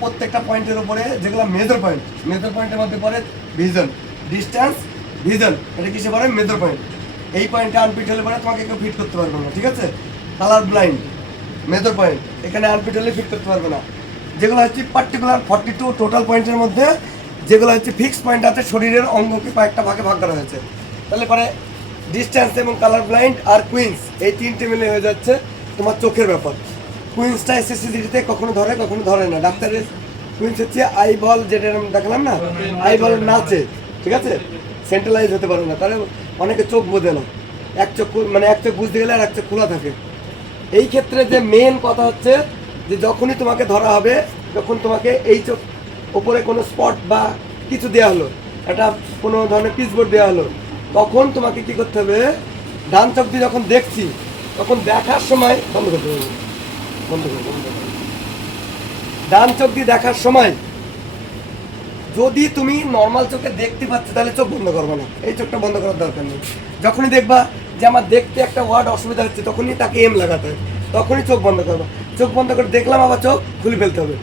প্রত্যেকটা পয়েন্টের উপরে যেগুলো মেজর পয়েন্ট মেজর পয়েন্টের মধ্যে পড়ে ভিজন ডিস্টেন্স ভিজন এটা কিসে পড়ে? মেজর পয়েন্ট এই পয়েন্টে আনফিট হলে পরে তোমাকে কেউ ফিট করতে পারবে না, ঠিক আছে? কালার ব্লাইন্ড মেজর পয়েন্ট এখানে আনফিট হলে ফিট করতে পারবে না। যেগুলো হচ্ছে পার্টিকুলার ফর্টি টু টোটাল পয়েন্টের মধ্যে, যেগুলো হচ্ছে ফিক্স পয়েন্ট আছে, শরীরের অঙ্গকে কয়েকটা ভাগে ভাগ করা হয়েছে। তাহলে পরে ডিস্টেন্স এবং কালার ব্লাইন্ড আর কুইন্স এই তিনটে মিলে হয়ে যাচ্ছে তোমার চোখের ব্যাপার। কুইন্সটা এসএসসিডিতে কখনো ধরে কখনো ধরে না। ডাক্তারের কুইন্স হচ্ছে আই বল যেটা দেখালাম না? আই বল নাচে, ঠিক আছে? সেন্ট্রালাইজ হতে পারে না, তাহলে অনেকে চোখ বোঝে না। এক চোখ মানে এক চোখ বুঝতে গেলে আর এক চোখ খোলা থাকে। এই ক্ষেত্রে যে মেন কথা হচ্ছে যে যখনই তোমাকে ধরা হবে যখন তোমাকে এই চোখ ওপরে কোনো স্পট বা কিছু দেওয়া হলো, একটা কোনো ধরনের পিচবোর্ড দেওয়া হলো, তখন তোমাকে কি করতে হবে? ডান চোখ দিয়ে যখন দেখছি, তখন দেখার সময় বন্ধ করতে হবে। ডান চোখ দিয়ে দেখার সময় যদি তুমি নর্মাল চোখে দেখতে পাচ্ছ, তাহলে চোখ বন্ধ করবে না। এই চোখটা বন্ধ করার দরকার নেই। যখনই দেখবা যে আমার দেখতে একটা ওয়ার্ড অসুবিধা হচ্ছে, তখনই তাকে এম লাগাতে হবে তখনই চোখ বন্ধ করব। চোখ বন্ধ করে দেখলাম, আবার চোখ খুলে ফেলতে হবে।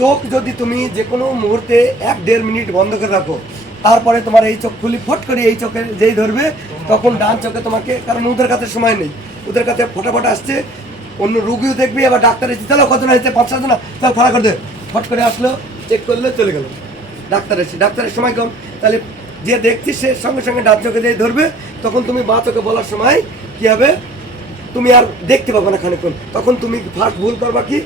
চোখ যদি তুমি যে কোনো মুহূর্তে এক দেড় মিনিট বন্ধ করে রাখো, তারপরে তোমার এই চোখ খুলি, ফট করে এই চোখে যেই ধরবে, তখন ডান চোখে তোমাকে, কারণ ওদের কাছে সময় নেই। ওদের কাছে ফটাফট আসছে অন্য রুগীও দেখবি, আবার ডাক্তার এসে, চলো কত না হয়েছে পাঁচ সাত না চল খাড়া করে দে। ফট করে আসলো চেক করলে, চলে গেল। ডাক্তার এসে, ডাক্তারের সময় কম। তাহলে যে দেখছিস সে সঙ্গে সঙ্গে ডাব চোখে দিয়ে ধরবে। তখন তুমি বা চোখে বলার সময় কি হবে? তুমি আর দেখতে পাবো না খানিক্ষণ তখন তুমি ফার্স্ট ভুল করবা কি?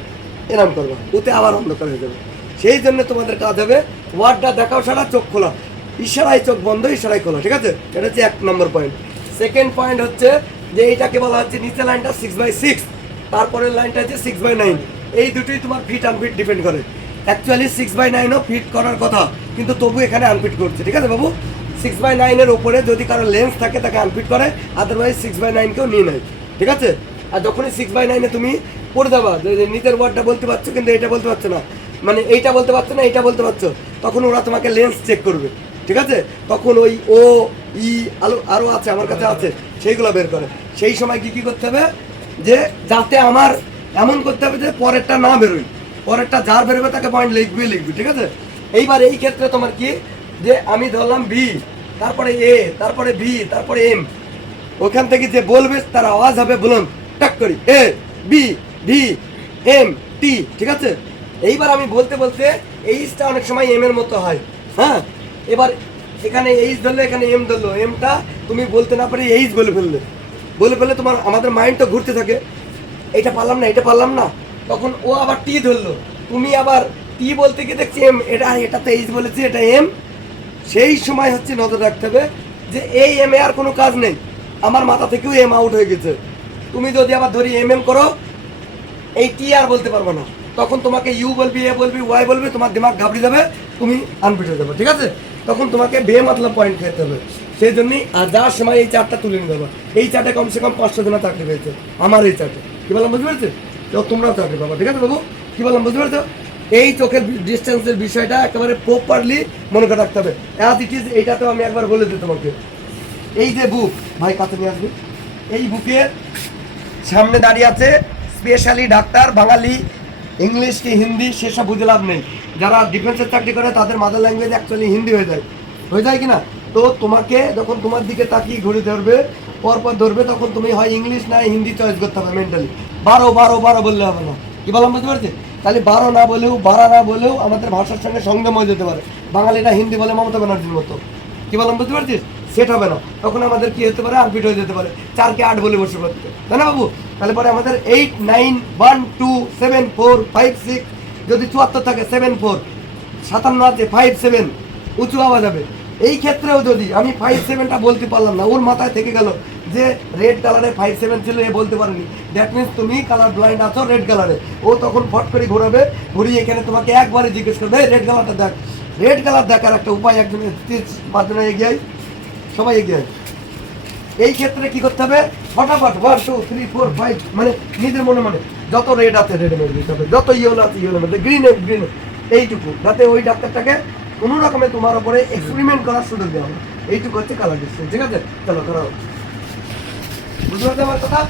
এরাম করবা। ওতে আবার অন্ধকার হয়ে যাবে। সেই জন্য তোমাদের কাজ হবে, ওয়ার্ডটা দেখাও সারা, চোখ খোলা। ইশারায় চোখ বন্ধ, ইশারায় খোলা, ঠিক আছে? এটা হচ্ছে এক নম্বর পয়েন্ট সেকেন্ড পয়েন্ট হচ্ছে যে, এইটাকে বলা হচ্ছে নিচে লাইনটা সিক্স বাই সিক্স তারপরের লাইনটা হচ্ছে সিক্স বাই নাইন এই দুটোই তোমার ফিট আনফিট ডিপেন্ড করে। অ্যাকচুয়ালি সিক্স বাই নাইনও ফিট করার কথা, কিন্তু তবু এখানে আনফিট করছে, ঠিক আছে বাবু? সিক্স বাই নাইনের উপরে যদি কারও লেন্স থাকে, তাকে আনফিট করে আদারওয়াইজ সিক্স বাই নাইনকেও নিয়ে নেয়, ঠিক আছে? আর যখনই সিক্স বাই নাইনে তুমি পড়ে দেবা যে যে নিচের ওয়ার্ডটা বলতে পারছ, কিন্তু এটা বলতে পারছ না মানে এইটা বলতে পারছ না, এইটা বলতে পারছ, তখন ওরা তোমাকে লেন্স চেক করবে, ঠিক আছে? তখন ওই ও ই আলো আরও আছে, আমার কাছে আছে, সেইগুলো বের করে। সেই সময় কি কী করতে হবে? যে যাতে আমার এমন করতে হবে যে পরেরটা না বেরোয়। পরেরটা যার বেরোবে তাকে পয়েন্ট লিখবি লিখবি, ঠিক আছে? এইবার এই ক্ষেত্রে তোমার কি? যে আমি ধরলাম বি তারপরে এ তারপরে বি তারপরে এম ওখান থেকে যে বলবে, তার আওয়াজ হবে বলুন, টাক করি। A B V M T ঠিক আছে? এইবার আমি বলতে বলতে এইচটা অনেক সময় এম এর মতো হয়। হ্যাঁ? এবার এখানে এইচ ধরলে, এখানে এম ধরলো। এমটা তুমি বলতে না পারে এইচ বলে ফেললে। বলে ফেললে তোমার, আমাদের মাইন্ড তো ঘুরতে থাকে। এটা পারলাম না, এটা পারলাম না। তখন ও আবার টি ধরলো। তুমি আবার টি বলতে গিয়ে দেখছি এম, এটা এটা তো এইচ বলেছি, এটা এম। সেই সময় হচ্ছে নজর রাখতে হবে যে এই এম এ আর কোনো কাজ নেই। আমার মাথা থেকেও এম আউট হয়ে গেছে। তুমি যদি আবার ধরি এম এম করো, এই টি আর বলতে পারবে না। তখন তোমাকে ইউ বলবি এ বলবি ওয়াই বলবি, তোমার দিমাগ ঘাবড়ে যাবে, তুমি আনফিট হয়ে যাবে ঠিক আছে? তখন তোমাকে বে মতলব পয়েন্ট খেতে হবে। সেই জন্যই আর যাওয়ার সময় এই চারটা তুলে নিতে হবে। এই চারটে কমসে কম পাঁচশো জনের চাকরি পেয়েছে আমার এই চারটে। কি বললাম, বুঝতে পেরেছে? তো তোমরাও চাকরি পাবো, ঠিক আছে বাবু? কি বললাম, বুঝতে পেরেছ? এই চোখের ডিস্টেন্সের বিষয়টা একেবারে প্রপারলি মনে করে রাখতে হবে। অ্যাজ ইট ইজ এইটা তো আমি একবার বলে দিই তোমাকে। এই যে বুক ভাই কত নিয়ে আসবে? এই বুকের সামনে দাঁড়িয়ে আছে স্পেশালি ডাক্তার, বাঙালি ইংলিশ কি হিন্দি, সেসব বুঝে লাভ নেই। যারা ডিফেন্সের চাকরি করে, তাদের মাদার ল্যাঙ্গুয়েজ অ্যাকচুয়ালি হিন্দি হয়ে যায়। হয়ে যায় কি না? তো তোমাকে যখন তোমার দিকে তাকিয়ে ঘুরে ধরবে, পরপর ধরবে, তখন তুমি হয় ইংলিশ না হিন্দি চয়েস করতে হবে মেন্টালি বারো বারো বারো বললে হবে না। কি বললাম বুঝতে পারছি? তাহলে বারো না বলেও, বারা না বলেও আমাদের ভাষার সঙ্গে সংযম হয়ে যেতে পারে। বাঙালিরা হিন্দি বলে মমতা ব্যানার্জির মতো। কি বললাম বুঝতে পারছিস? সেট হবে না। তখন আমাদের কি হতে পারে? আনফিট হয়ে যেতে পারে। চারকে আট বলে বসে পড়তে। তাই না বাবু? তাহলে পরে আমাদের eight nine one two seven four five six যদি চুয়াত্তর থাকে সেভেন ফোর সাতান্ন আছে ফাইভ সেভেন উঁচু আওয়াজ হবে। এই ক্ষেত্রেও যদি আমি ফাইভ সেভেনটা বলতে পারলাম না, ওর মাথায় থেকে গেল যে রেড কালারে ফাইভ সেভেন ছিল, এ বলতে পারেনি। দ্যাট মিনস তুমি কালার ব্লাইন্ড আছো রেড কালারে ও তখন ফট করে ঘোরাবে, ঘুরিয়ে এখানে তোমাকে একবারে জিজ্ঞেস করবে রেড কালারটা দেখ। রেড কালার দেখার একটা উপায় একজনের পাঁচজনে এগিয়ে সবাই এগিয়ে। এই ক্ষেত্রে কি করতে হবে? ফটাফট one two three four five মানে নিজের মনে মনে যত রেড আছে রেডে মেরে দিতে হবে যত ইয়েলো আছে ইয়েলো মেরে গ্রিন গ্রিন এইটুকু। যাতে ওই ডাক্তারটাকে কোনো রকমে তোমার উপরে এক্সপেরিমেন্ট করার সুযোগ দেওয়া হবে। এইটুকু হচ্ছে কালার ডিসপ্লে। ঠিক আছে? চলো করো বুঝতে পারছ আমার কথা?